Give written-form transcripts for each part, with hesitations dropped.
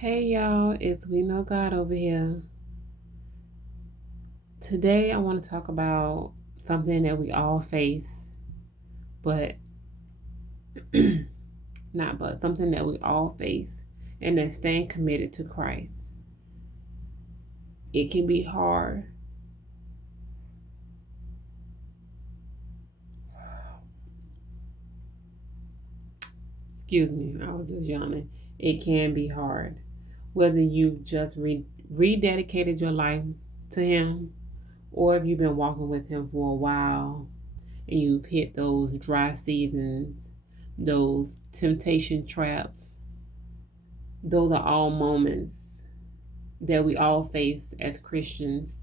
Hey y'all, it's We Know God over here. Today I want to talk about something that we all face, but something that we all face, and that's staying committed to Christ. It can be hard. Excuse me, I was just yawning. It can be hard. Whether you've just rededicated your life to Him, or if you've been walking with Him for a while and you've hit those dry seasons, those temptation traps, those are all moments that we all face as Christians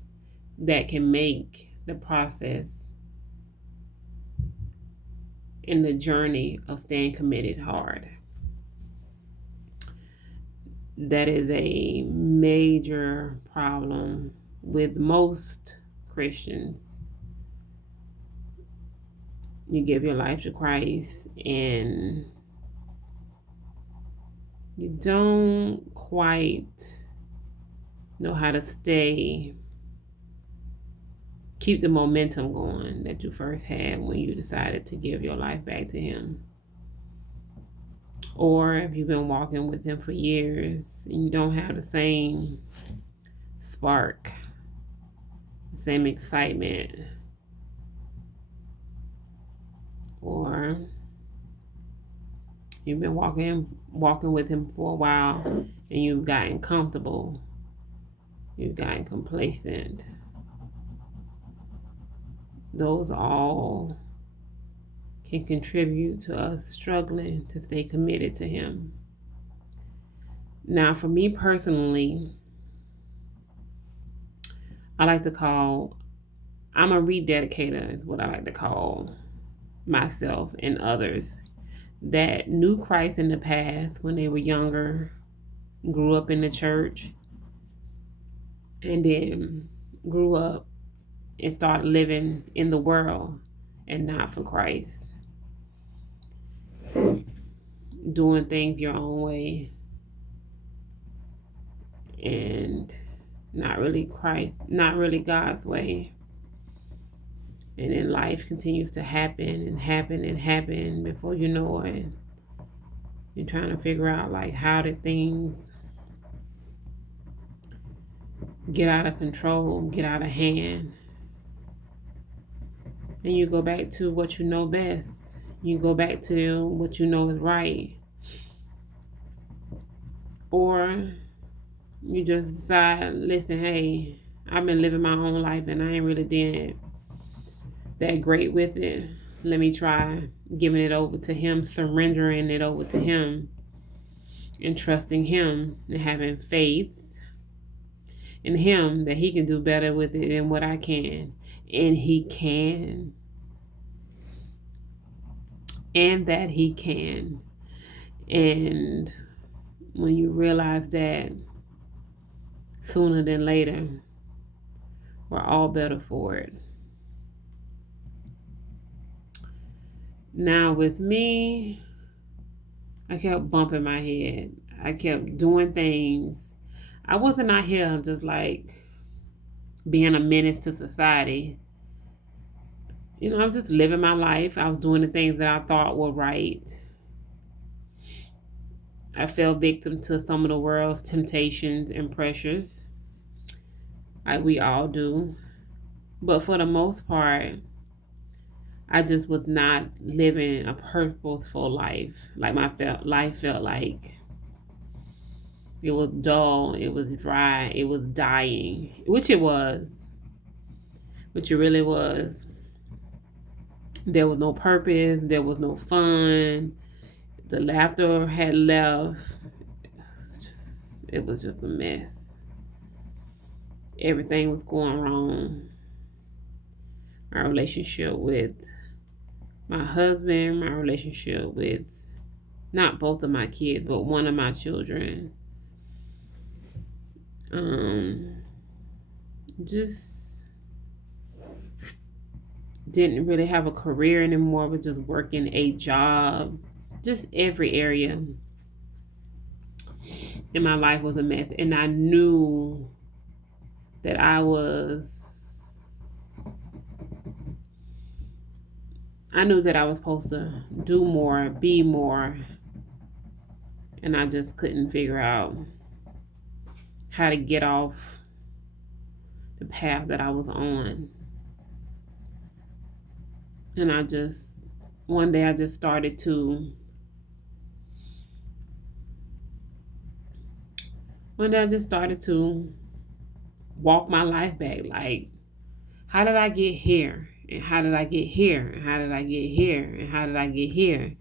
that can make the process and the journey of staying committed hard. That is a major problem with most Christians. You give your life to Christ and you don't quite know how to keep the momentum going that you first had when you decided to give your life back to Him. Or if you've been walking with Him for years and you don't have the same spark, the same excitement, or you've been walking with Him for a while and you've gotten comfortable, you've gotten complacent. Those all can contribute to us struggling to stay committed to Him. Now, for me personally, I'm a rededicator, is what I like to call myself and others that knew Christ in the past when they were younger, grew up in the church, and then grew up and started living in the world and not for Christ. Doing things your own way and not really God's way. And then life continues to happen and happen and happen before you know it. You're trying to figure out how did things get out of control, get out of hand. And you go back to what you know best. You go back to what you know is right. Or you just decide, listen, hey, I've been living my own life and I ain't really did that great with it. Let me try giving it over to Him, surrendering it over to Him, and trusting Him and having faith in Him that He can do better with it than what I can. And He can. And that He can. And when you realize that, sooner than later, we're all better for it. Now, with me, I kept bumping my head. I kept doing things. I wasn't out here just being a menace to society. I was just living my life. I was doing the things that I thought were right. I fell victim to some of the world's temptations and pressures, like we all do. But for the most part, I just was not living a purposeful life. Life felt like it was dull, it was dry, it was dying, which it was, which it really was. There was no purpose, there was no fun. The laughter had left. It was just a mess. Everything was going wrong. My relationship with my husband, my relationship with not both of my kids, but one of my children. Just didn't really have a career anymore, but just working a job, just every area. and my life was a mess. And I knew that I was supposed to do more, be more, and I just couldn't figure out how to get off the path that I was on. And one day I just started to walk my life back. Like, how did I get here? And how did I get here? And how did I get here? And how did I get here?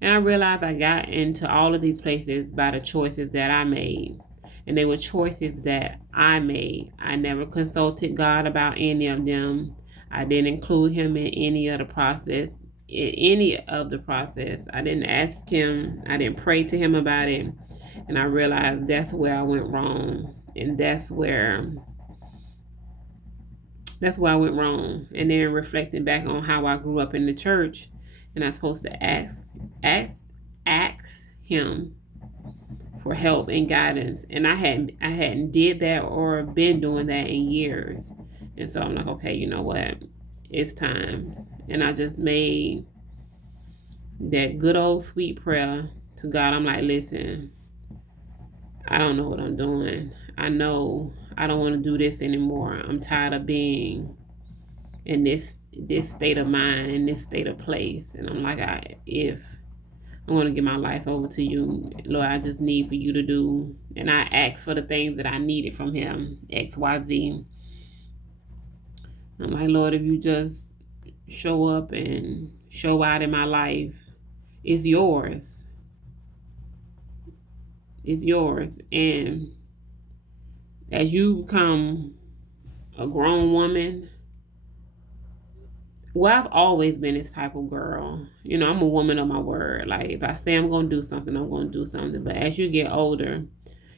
And I realized I got into all of these places by the choices that I made. And they were choices that I made. I never consulted God about any of them. I didn't include him in any of the process. I didn't ask him. I didn't pray to him about it. And I realized that's where I went wrong. And that's where I went wrong. And then reflecting back on how I grew up in the church, and I'm supposed to ask him for help and guidance. And I hadn't did that or been doing that in years. And so I'm like, okay, you know what? It's time. And I just made that good old sweet prayer to God. I'm like, listen, I don't know what I'm doing. I know I don't want to do this anymore. I'm tired of being in this state of mind, in this state of place. And I'm like, if I'm going to give my life over to you, Lord, I just need for you to do. And I asked for the things that I needed from him, XYZ. I'm like, Lord, if you just show up and show out in my life, it's yours. It's yours. And as you become a grown woman, well, I've always been this type of girl. You know, I'm a woman of my word. Like, if I say I'm going to do something, I'm going to do something. But as you get older,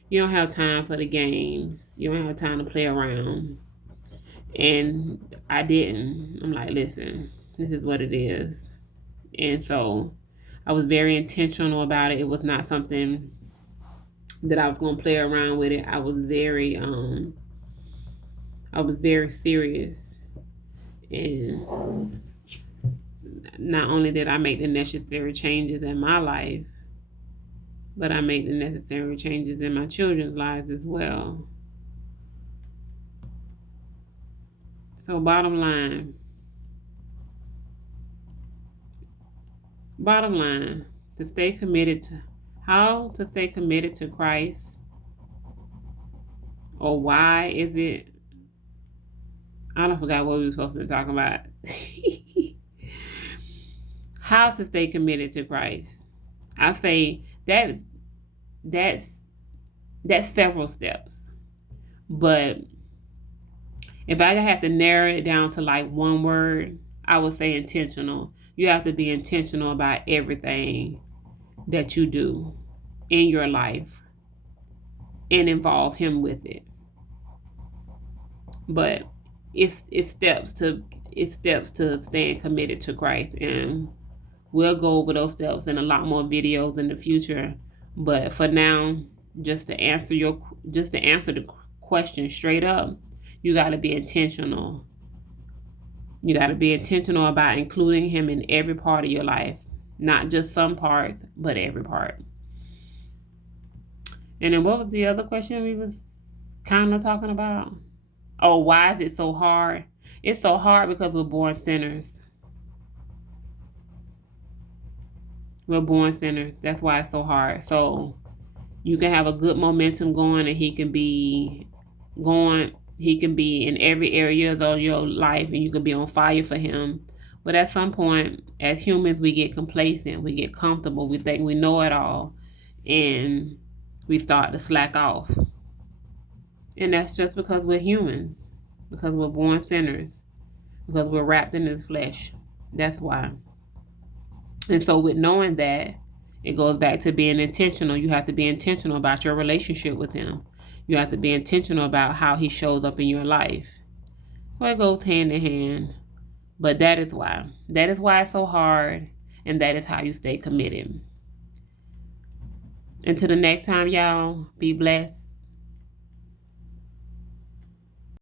you don't have time for the games. You don't have time to play around. And I didn't. I'm like, listen, this is what it is. And so I was very intentional about it. It was not something that I was going to play around with it. I was very serious. And not only did I make the necessary changes in my life, but I made the necessary changes in my children's lives as well. So bottom line, to stay committed to how to stay committed to Christ, or why is it, I don't forgot what we were supposed to be talking about. How to stay committed to Christ. I say that's several steps. But if I have to narrow it down to like one word, I would say intentional. You have to be intentional about everything that you do in your life and involve him with it. But it's steps to staying committed to Christ, and we'll go over those steps in a lot more videos in the future. But for now, just to answer the question straight up, you got to be intentional. You got to be intentional about including him in every part of your life, not just some parts, but every part. And then what was the other question we was kind of talking about? Oh, why is it so hard? It's so hard because we're born sinners. We're born sinners. That's why it's so hard. So you can have a good momentum going, and he can be in every area of your life, and you can be on fire for him. But at some point, as humans, we get complacent, we get comfortable, we think we know it all, and we start to slack off. And that's just because we're humans, because we're born sinners, because we're wrapped in this flesh. That's why. And so with knowing that, it goes back to being intentional. You have to be intentional about your relationship with him. You have to be intentional about how he shows up in your life. Well, it goes hand in hand. But that is why. That is why it's so hard. And that is how you stay committed. Until the next time, y'all, be blessed.